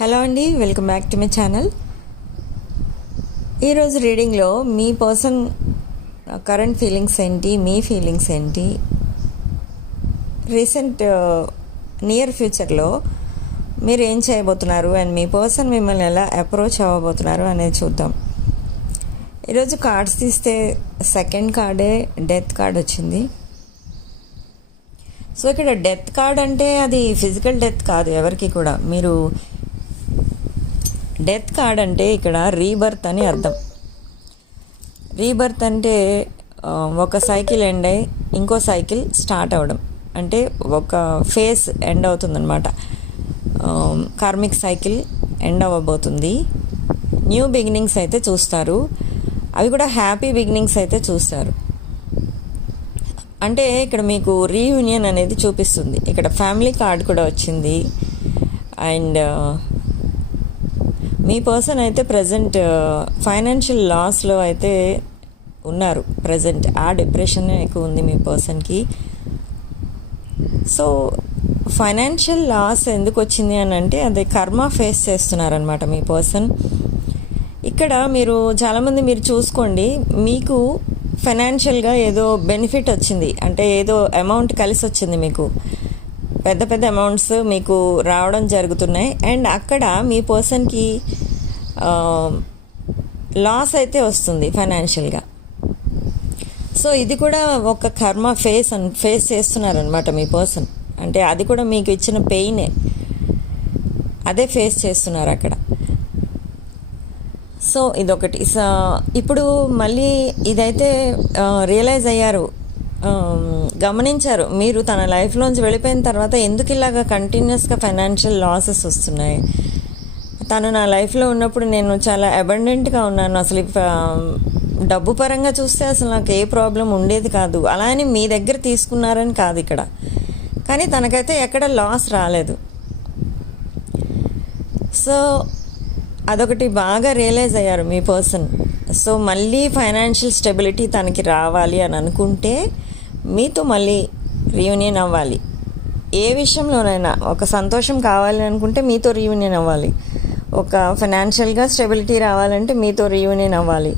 Hello అండి welcome back to my channel. ఈరోజు రీడింగ్లో మీ పర్సన్ కరెంట్ ఫీలింగ్స్ ఏంటి మీ ఫీలింగ్స్ ఏంటి? రీసెంట్ నియర్ ఫ్యూచర్లో మీరు ఏం చేయబోతున్నారు అండ్ మీ పర్సన్ మిమ్మల్ని ఎలా అప్రోచ్ అవ్వబోతున్నారు అనేది చూద్దాం. ఈరోజు కార్డ్స్ తీస్తే సెకండ్ కార్డే డెత్ కార్డ్ వచ్చింది. సో ఇక్కడ డెత్ కార్డ్ అంటే అది ఫిజికల్ డెత్ కాదు ఎవరికి కూడా. మీరు డెత్ కార్డ్ అంటే ఇక్కడ రీబర్త్ అని అర్థం. రీబర్త్ అంటే ఒక సైకిల్ ఎండ్ అయ్యి ఇంకో సైకిల్ స్టార్ట్ అవ్వడం అంటే ఒక ఫేస్ ఎండ్ అవుతుందన్నమాట. కార్మిక్ సైకిల్ ఎండ్ అవ్వబోతుంది. న్యూ బిగినింగ్స్ అయితే చూస్తారు. అవి కూడా హ్యాపీ బిగినింగ్స్ అయితే చూస్తారు. అంటే ఇక్కడ మీకు రీయూనియన్ అనేది చూపిస్తుంది. ఇక్కడ ఫ్యామిలీ కార్డ్ కూడా వచ్చింది. అండ్ మీ పర్సన్ అయితే ప్రజెంట్ ఫైనాన్షియల్ లాస్లో అయితే ఉన్నారు. ప్రజెంట్ ఆ డిప్రెషన్ ఎక్కువ ఉంది మీ పర్సన్కి. సో ఫైనాన్షియల్ లాస్ ఎందుకు వచ్చింది అని అంటే అదే కర్మ ఫేస్ చేస్తున్నారనమాట మీ పర్సన్. ఇక్కడ మీరు చాలామంది మీరు చూసుకోండి మీకు ఫైనాన్షియల్గా ఏదో బెనిఫిట్ వచ్చింది. అంటే ఏదో అమౌంట్ కలిసి వచ్చింది మీకు. పెద్ద పెద్ద అమౌంట్స్ మీకు రావడం జరుగుతున్నాయి. అండ్ అక్కడ మీ పర్సన్కి లాస్ అయితే వస్తుంది ఫైనాన్షియల్గా. సో ఇది కూడా ఒక కర్మ ఫేస్ అని ఫేస్ చేస్తున్నారనమాట మీ పర్సన్. అంటే అది కూడా మీకు ఇచ్చిన పెయినే. అదే ఫేస్ చేస్తున్నారు అక్కడ. సో ఇదొకటి. సో ఇప్పుడు మళ్ళీ ఇదైతే రియలైజ్ అయ్యారు. గమనించారు. మీరు తన లైఫ్లోంచి వెళ్ళిపోయిన తర్వాత ఎందుకు ఇలాగ కంటిన్యూస్గా ఫైనాన్షియల్ లాసెస్ వస్తున్నాయి? తను నా లైఫ్లో ఉన్నప్పుడు నేను చాలా అబండెంట్గా ఉన్నాను. అసలు డబ్బు పరంగా చూస్తే అసలు నాకు ఏ ప్రాబ్లం ఉండేది కాదు. అలా అని మీ దగ్గర తీసుకున్నారని కాదు ఇక్కడ. కానీ తనకైతే ఎక్కడ లాస్ రాలేదు. సో అదొకటి బాగా రియలైజ్ అయ్యారు మీ పర్సన్. సో మళ్ళీ ఫైనాన్షియల్ స్టెబిలిటీ తనకి రావాలి అని అనుకుంటే మీతో మళ్ళీ రీయూనియన్ అవ్వాలి. ఏ విషయంలోనైనా ఒక సంతోషం కావాలి అనుకుంటే మీతో రీయూనియన్ అవ్వాలి. ఒక ఫైనాన్షియల్గా స్టెబిలిటీ రావాలంటే మీతో రీయూనియన్ అవ్వాలి.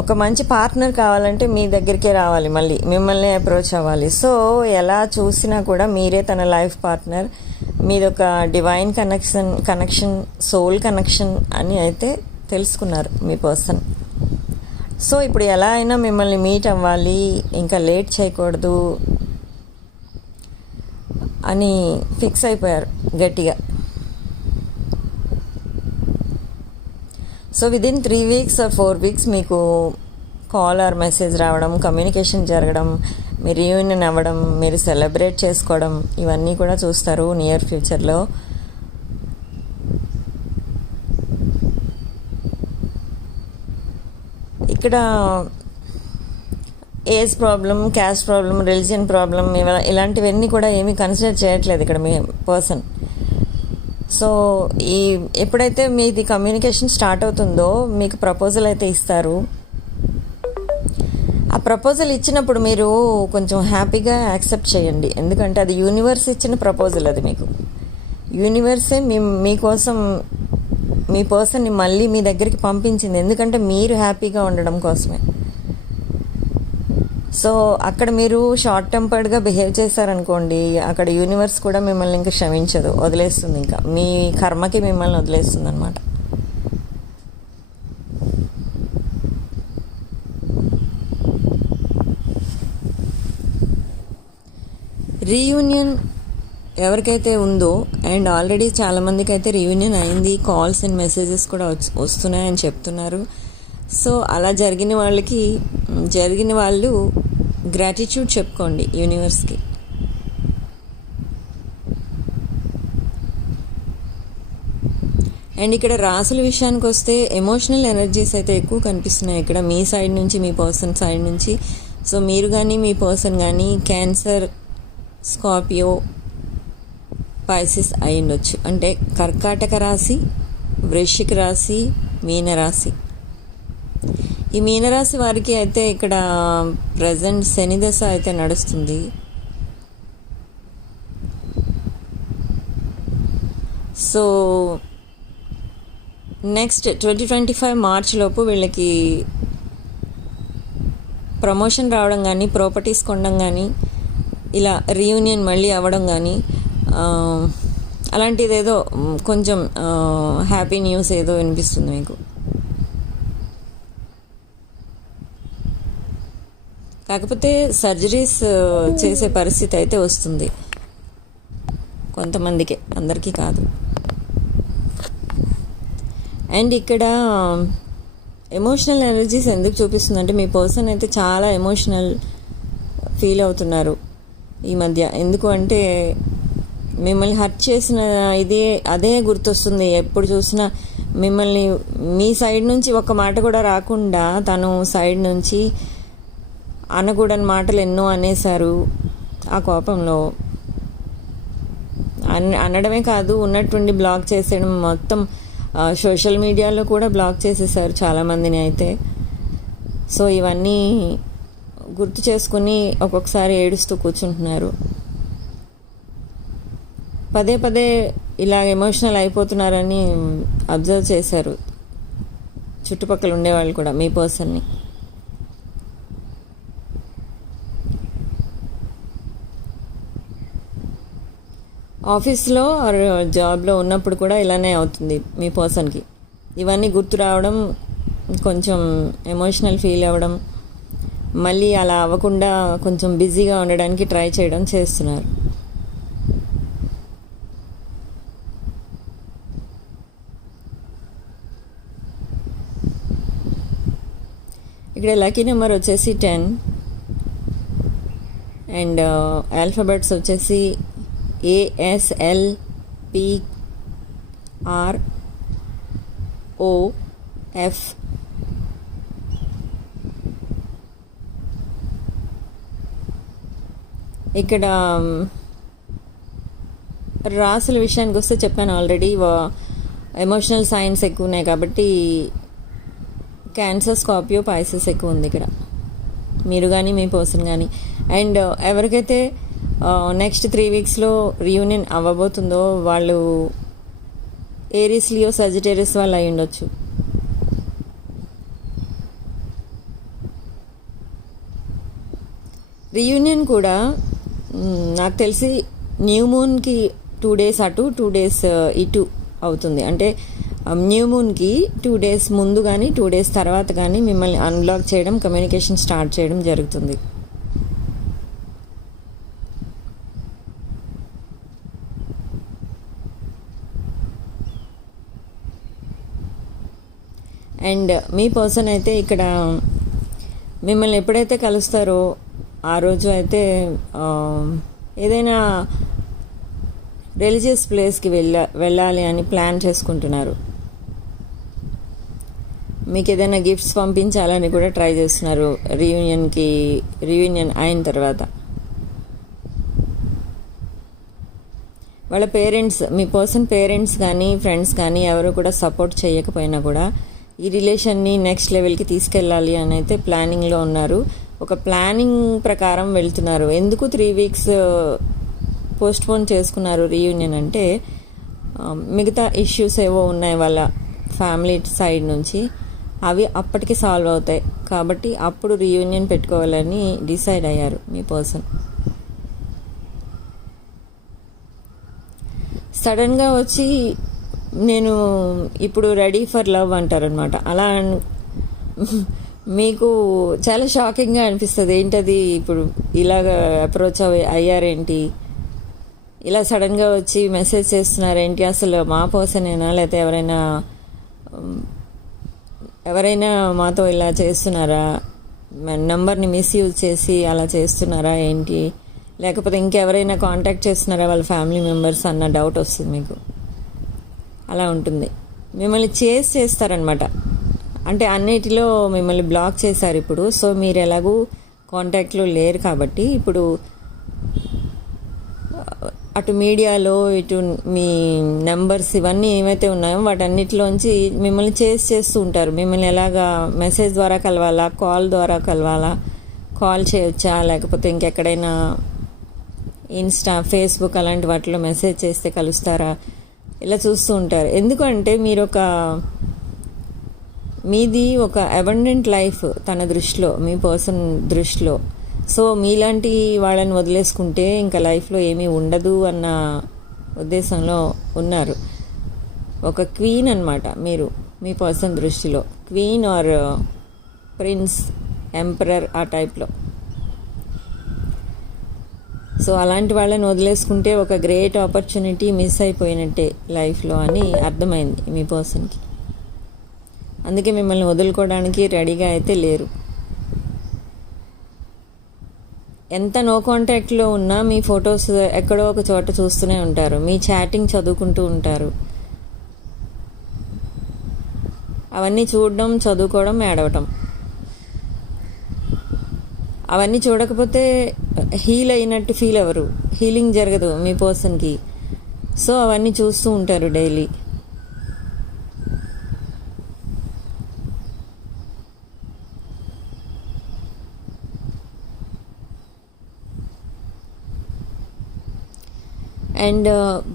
ఒక మంచి పార్ట్నర్ కావాలంటే మీ దగ్గరికే రావాలి మళ్ళీ మిమ్మల్ని అప్రోచ్ అవ్వాలి. సో ఎలా చూసినా కూడా మీరే తన లైఫ్ పార్ట్నర్ మీది ఒక divine connection connection soul connection అని అయితే తెలుసుకున్నారు మీ పర్సన్ సో ఇప్పుడు ఎలా అయినా మిమ్మల్ని మీట్ అవ్వాలి ఇంకా లేట్ చేయకూడదు అని ఫిక్స్ అయిపోయారు గట్టిగా. So within three weeks or four weeks మీకు కాల్ ఆర్ మెసేజ్ రావడం కమ్యూనికేషన్ జరగడం మీరు రీయూనియన్ అవ్వడం మీరు సెలబ్రేట్ చేసుకోవడం ఇవన్నీ కూడా చూస్తారు నియర్ ఫ్యూచర్లో ఇక్కడ age problem caste problem religion problem ఇవ ఇలాంటివన్నీ కూడా ఏమీ కన్సిడర్ చేయట్లేదు ఇక్కడ మీ పర్సన్ సో ఈ ఎప్పుడైతే మీది కమ్యూనికేషన్ స్టార్ట్ అవుతుందో మీకు ప్రపోజల్ అయితే ఇస్తారు. ఆ ప్రపోజల్ ఇచ్చినప్పుడు మీరు కొంచెం హ్యాపీగా యాక్సెప్ట్ చేయండి. ఎందుకంటే అది యూనివర్స్ ఇచ్చిన ప్రపోజల్ అది మీకు. యూనివర్సే మీ మీకోసం మీ పర్సన్ని మళ్ళీ మీ దగ్గరికి పంపించింది. ఎందుకంటే మీరు హ్యాపీగా ఉండడం కోసమే. సో అక్కడ మీరు షార్ట్ టెంపర్డ్గా బిహేవ్ చేశారనుకోండి అక్కడ యూనివర్స్ కూడా మిమ్మల్ని ఇంకా క్షమించదు వదిలేస్తుంది ఇంకా. మీ కర్మకి మిమ్మల్ని వదిలేస్తుంది అనమాట రీయూనియన్ ఎవరికైతే ఉందో అండ్ ఆల్రెడీ చాలామందికి అయితే రీయూనియన్ అయింది కాల్స్ అండ్ మెసేజెస్ కూడా వస్తున్నాయని చెప్తున్నారు. సో అలా జరిగిన వాళ్ళకి జరిగిన వాళ్ళు గ్రాటిట్యూడ్ చెప్పుకోండి యూనివర్స్కి అండ్ ఇక్కడ రాసుల విషయానికి వస్తే ఎమోషనల్ ఎనర్జీస్ అయితే ఎక్కువ కనిపిస్తున్నాయి ఇక్కడ. మీ సైడ్ నుంచి మీ పర్సన్ సైడ్ నుంచి. సో మీరు కానీ మీ పర్సన్ కానీ క్యాన్సర్ స్కార్పియో పైసిస్ అయి ఉండొచ్చు అంటే కర్కాటక రాశి వృశ్చిక రాశి మీనరాశి. ఈ మీనరాశి వారికి అయితే ఇక్కడ ప్రజెంట్ శని దశ అయితే నడుస్తుంది. So next twenty twenty five March లోపు వీళ్ళకి ప్రమోషన్ రావడం కానీ ప్రాపర్టీస్ కొనడం కానీ ఇలా రీయూనియన్ మళ్ళీ అవ్వడం కానీ అలాంటిది ఏదో కొంచెం హ్యాపీ న్యూస్ ఏదో వినిపిస్తుంది మీకు. కాకపోతే సర్జరీస్ చేసే పరిస్థితి అయితే వస్తుంది. కొంతమందికి అందరికీ కాదు. అండ్ ఇక్కడ ఎమోషనల్ ఎనర్జీస్ ఎందుకు చూపిస్తుందంటే మీ పర్సన్ అయితే చాలా ఎమోషనల్ ఫీల్ అవుతున్నారు ఈ మధ్య. ఎందుకు అంటే మిమ్మల్ని హర్ట్ చేసిన ఇదే అదే గుర్తొస్తుంది. ఎప్పుడు చూసినా మిమ్మల్ని మీ సైడ్ నుంచి ఒక మాట కూడా రాకుండా తను సైడ్ నుంచి అనకూడని మాటలు ఎన్నో అనేశారు ఆ కోపంలో. అన్ అనడమే కాదు ఉన్నట్టుండి బ్లాక్ చేసేయడం మొత్తం సోషల్ మీడియాలో కూడా బ్లాక్ చేసేసారు చాలామందిని అయితే. సో ఇవన్నీ గుర్తు చేసుకుని ఒక్కొక్కసారి ఏడుస్తూ కూర్చుంటున్నారు. పదే పదే ఇలా ఎమోషనల్ అయిపోతున్నారని అబ్జర్వ్ చేశారు. చుట్టుపక్కల ఉండేవాళ్ళు కూడా మీ పర్సన్ని. ఆఫీస్లో ఆర్ జాబ్లో ఉన్నప్పుడు కూడా ఇలానే అవుతుంది మీ పర్సన్కి. ఇవన్నీ గుర్తు రావడం కొంచెం ఎమోషనల్ ఫీల్ అవ్వడం మళ్ళీ అలా అవ్వకుండా కొంచెం బిజీగా ఉండడానికి ట్రై చేయడం చేస్తున్నారు. ఇక్కడ లక్కీ నెంబర్ వచ్చేసి టెన్. అండ్ ఆల్ఫాబెట్స్ వచ్చేసి ASL P R O F ఇక్కడ um, రాసుల విషయానికి వస్తే చెప్పాను ఆల్రెడీ ఎమోషనల్ సైన్స్ ఎక్కువ ఉన్నాయి కాబట్టి క్యాన్సర్ స్కార్పియో పాయిసెస్ ఎక్కువ ఉంది ఇక్కడ. మీరు కానీ మీ పర్సన్ కానీ అండ్ ఎవరికైతే నెక్స్ట్ త్రీ వీక్స్లో రియూనియన్ అవ్వబోతుందో వాళ్ళు ఏరీస్ లియో సజిటేరియస్ వాళ్ళు అయి ఉండొచ్చు. రియూనియన్ కూడా నాకు తెలిసి న్యూ మూన్కి టూ డేస్ అటు టూ డేస్ ఇటు అవుతుంది. అంటే న్యూ మూన్కి టూ డేస్ ముందు కానీ టూ డేస్ తర్వాత కానీ మిమ్మల్ని అన్బ్లాక్ చేయడం కమ్యూనికేషన్ స్టార్ట్ చేయడం జరుగుతుంది. అండ్ మీ పర్సన్ అయితే ఇక్కడ మిమ్మల్ని ఎప్పుడైతే కలుస్తారో ఆ రోజు అయితే ఏదైనా రిలీజియస్ ప్లేస్కి వెళ్ళ వెళ్ళాలి అని ప్లాన్ చేసుకుంటున్నారు. మీకు ఏదైనా గిఫ్ట్స్ పంపించాలని కూడా ట్రై చేస్తున్నారు రీయూనియన్కి రీయూనియన్ అయిన తర్వాత. వాళ్ళ పేరెంట్స్ మీ పర్సన్ పేరెంట్స్ కానీ ఫ్రెండ్స్ కానీ ఎవరు కూడా సపోర్ట్ చేయకపోయినా కూడా ఈ రిలేషన్ని నెక్స్ట్ లెవెల్కి తీసుకెళ్ళాలి అని అయితే ప్లానింగ్లో ఉన్నారు. ఒక ప్లానింగ్ ప్రకారం వెళ్తున్నారు. ఎందుకు త్రీ వీక్స్ పోస్ట్పోన్ చేసుకున్నారు రీయూనియన్ అంటే um, మిగతా ఇష్యూస్ ఏవో ఉన్నాయి వాళ్ళ ఫ్యామిలీ సైడ్ నుంచి. అవి అప్పటికి సాల్వ్ అవుతాయి. కాబట్టి అప్పుడు రీయూనియన్ పెట్టుకోవాలని డిసైడ్ అయ్యారు మీ పర్సన్ సడన్గా వచ్చి నేను ఇప్పుడు రెడీ ఫర్ లవ్ అంటారనమాట. అలా మీకు చాలా షాకింగ్గా అనిపిస్తుంది. ఏంటది ఇప్పుడు ఇలాగ అప్రోచ్ అవి అయ్యారేంటి? ఇలా సడన్గా వచ్చి మెసేజ్ చేస్తున్నారేంటి? అసలు మా పర్సనేనా లేకపోతే ఎవరైనా ఎవరైనా మాతో ఇలా చేస్తున్నారా? నెంబర్ని మిస్యూజ్ చేసి అలా చేస్తున్నారా ఏంటి? లేకపోతే ఇంకెవరైనా కాంటాక్ట్ చేస్తున్నారా వాళ్ళ ఫ్యామిలీ మెంబర్స్ అన్న డౌట్ వస్తుంది మీకు. అలా ఉంటుంది. మిమ్మల్ని చేస్ చేస్తారనమాట అంటే అన్నిటిలో మిమ్మల్ని బ్లాక్ చేశారు ఇప్పుడు. సో మీరు ఎలాగూ కాంటాక్ట్లో లేరు కాబట్టి ఇప్పుడు అటు మీడియాలో ఇటు మీ నెంబర్స్ ఇవన్నీ ఏమైతే ఉన్నాయో వాటన్నిటిలోంచి మిమ్మల్ని చేసి చేస్తూ ఉంటారు. మిమ్మల్ని ఎలాగా మెసేజ్ ద్వారా కలవాలా కాల్ ద్వారా కలవాలా కాల్ చేయొచ్చా లేకపోతే ఇంకెక్కడైనా ఇన్స్టా ఫేస్బుక్ అలాంటి వాటిలో మెసేజ్ చేస్తే కలుస్తారా? ఇలా చూస్తూ ఉంటారు. ఎందుకంటే మీరు ఒక మీది ఒక అబండెంట్ లైఫ్ తన దృష్టిలో మీ పర్సన్ దృష్టిలో. సో మీలాంటి వాళ్ళని వదిలేసుకుంటే ఇంకా లైఫ్లో ఏమీ ఉండదు అన్న ఉద్దేశంలో ఉన్నారు. ఒక క్వీన్ అన్నమాట మీరు మీ పర్సన్ దృష్టిలో. క్వీన్ ఆర్ ప్రిన్స్ ఎంపరర్ ఆ టైప్లో సో అలాంటి వాళ్ళని వదిలేసుకుంటే ఒక గ్రేట్ ఆపర్చునిటీ మిస్ అయిపోయినట్టే లైఫ్లో అని అర్థమైంది మీ పర్సన్కి అందుకే మిమ్మల్ని వదులుకోవడానికి రెడీగా అయితే లేరు. ఎంత నో కాంటాక్ట్లో ఉన్నా మీ ఫొటోస్ ఎక్కడో ఒక చోట చూస్తూనే ఉంటారు. మీ చాటింగ్ చదువుకుంటూ ఉంటారు. అవన్నీ చూడడం చదువుకోవడం ఏడవటం. అవన్నీ చూడకపోతే హీల్ అయినట్టు ఫీల్ అవ్వరు. హీలింగ్ జరగదు మీ పర్సన్కి సో అవన్నీ చూస్తూ ఉంటారు daily. And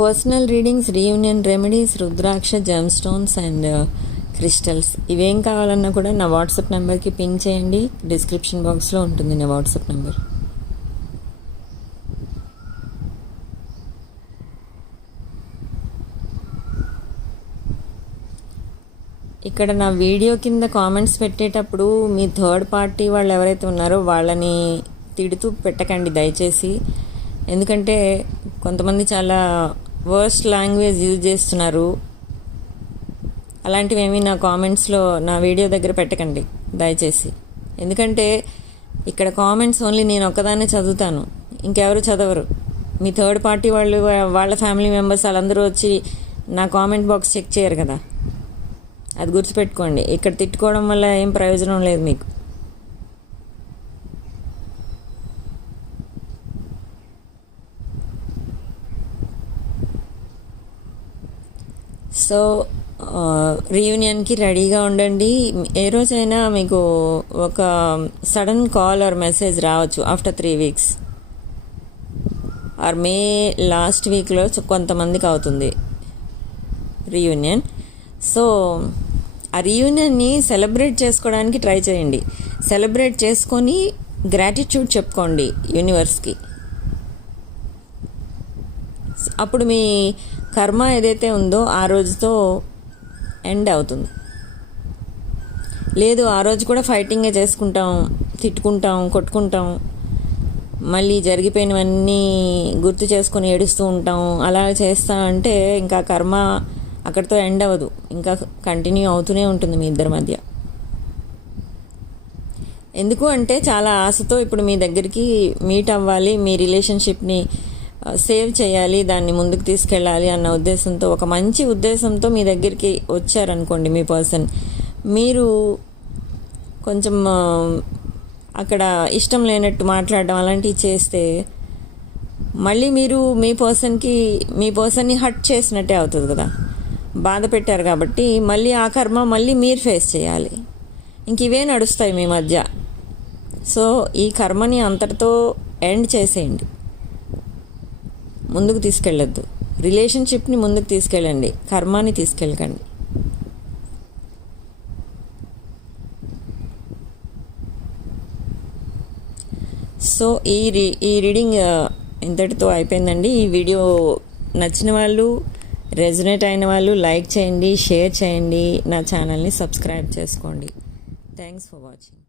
personal readings reunion remedies rudraksha gem stones and crystals. ఇవేం కావాలన్నా కూడా నా వాట్సాప్ నెంబర్కి పిన్ చేయండి. డిస్క్రిప్షన్ బాక్స్లో ఉంటుంది నా వాట్సాప్ నెంబర్. ఇక్కడ నా వీడియో కింద కామెంట్స్ పెట్టేటప్పుడు మీ థర్డ్ పార్టీ వాళ్ళు ఎవరైతే ఉన్నారో వాళ్ళని తిడుతూ పెట్టకండి దయచేసి. ఎందుకంటే కొంతమంది చాలా వర్స్ట్ లాంగ్వేజ్ యూజ్ చేస్తున్నారు. అలాంటివి ఏమీ నా కామెంట్స్లో నా వీడియో దగ్గర పెట్టకండి దయచేసి. ఎందుకంటే ఇక్కడ కామెంట్స్ ఓన్లీ నేను ఒక్కదాన్నే చదువుతాను. ఇంకెవరు చదవరు. మీ థర్డ్ పార్టీ వాళ్ళు వాళ్ళ ఫ్యామిలీ మెంబర్స్ వాళ్ళందరూ వచ్చి నా కామెంట్ బాక్స్ చెక్ చేయరు కదా. అది గుర్తుపెట్టుకోండి. ఇక్కడ తిట్టుకోవడం వల్ల ఏం ప్రయోజనం లేదు మీకు. సో రీయూనియన్కి రెడీగా ఉండండి. ఏ రోజైనా మీకు ఒక సడన్ కాల్ ఆర్ మెసేజ్ రావచ్చు after three weeks or May last వీక్లో కొంతమందికి అవుతుంది రీయూనియన్ సో ఆ రీయూనియన్ని సెలబ్రేట్ చేసుకోవడానికి ట్రై చేయండి. సెలబ్రేట్ చేసుకొని గ్రాటిట్యూడ్ చెప్పుకోండి యూనివర్స్కి అప్పుడు మీ కర్మ ఏదైతే ఉందో ఆ రోజుతో ఎండ్ అవుతుంది. లేదు ఆ రోజు కూడా ఫైటింగే చేసుకుంటాం తిట్టుకుంటాం కొట్టుకుంటాం. మళ్ళీ జరిగిపోయినవన్నీ గుర్తు చేసుకొని ఏడుస్తూ ఉంటాం. అలా చేస్తా అంటే ఇంకా కర్మ అక్కడితో ఎండ్ అవ్వదు. ఇంకా కంటిన్యూ అవుతూనే ఉంటుంది మీ ఇద్దరి మధ్య. ఎందుకు అంటే చాలా ఆశతో ఇప్పుడు మీ దగ్గరికి మీట్ అవ్వాలి మీ రిలేషన్షిప్ని సేవ్ చేయాలి దాన్ని ముందుకు తీసుకెళ్ళాలి అన్న ఉద్దేశంతో ఒక మంచి ఉద్దేశంతో మీ దగ్గరికి వచ్చారనుకోండి మీ పర్సన్. మీరు కొంచెం అక్కడ ఇష్టం లేనట్టు మాట్లాడడం అలాంటివి చేస్తే మళ్ళీ మీరు మీ పర్సన్కి మీ పర్సన్ని హట్ చేసినట్టే అవుతుంది కదా. బాధ పెట్టారు కాబట్టి మళ్ళీ ఆ కర్మ మళ్ళీ మీరు ఫేస్ చేయాలి. ఇంక ఇవే నడుస్తాయి మీ మధ్య. సో ఈ కర్మని అంతటితో ఎండ్ చేసేయండి. ముందుకు తీసుకెళ్ళొద్దు. రిలేషన్షిప్ని ముందుకు తీసుకెళ్ళండి. కర్మాన్ని తీసుకెళ్ళకండి. సో ఈ రీ ఈ రీడింగ్ ఇంతటితో అయిపోయిందండి. ఈ వీడియో నచ్చిన వాళ్ళు రెజనేట్ అయిన వాళ్ళు లైక్ చేయండి షేర్ చేయండి. నా ఛానల్ని సబ్స్క్రైబ్ చేసుకోండి. Thanks for watching.